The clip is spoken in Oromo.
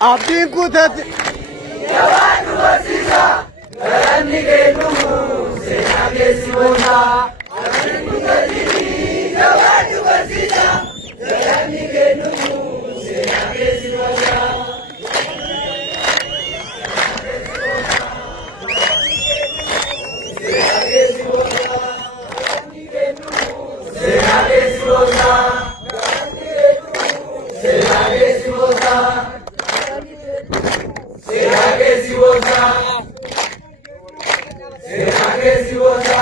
Abdiin kutate. Yabaatu barsiisa. Galanni kennumu seenaa keessi boona. Abdiin kutate. Yabaatu barsiisa. Galanni kennumu seenaa keessi boona. Será que se votar?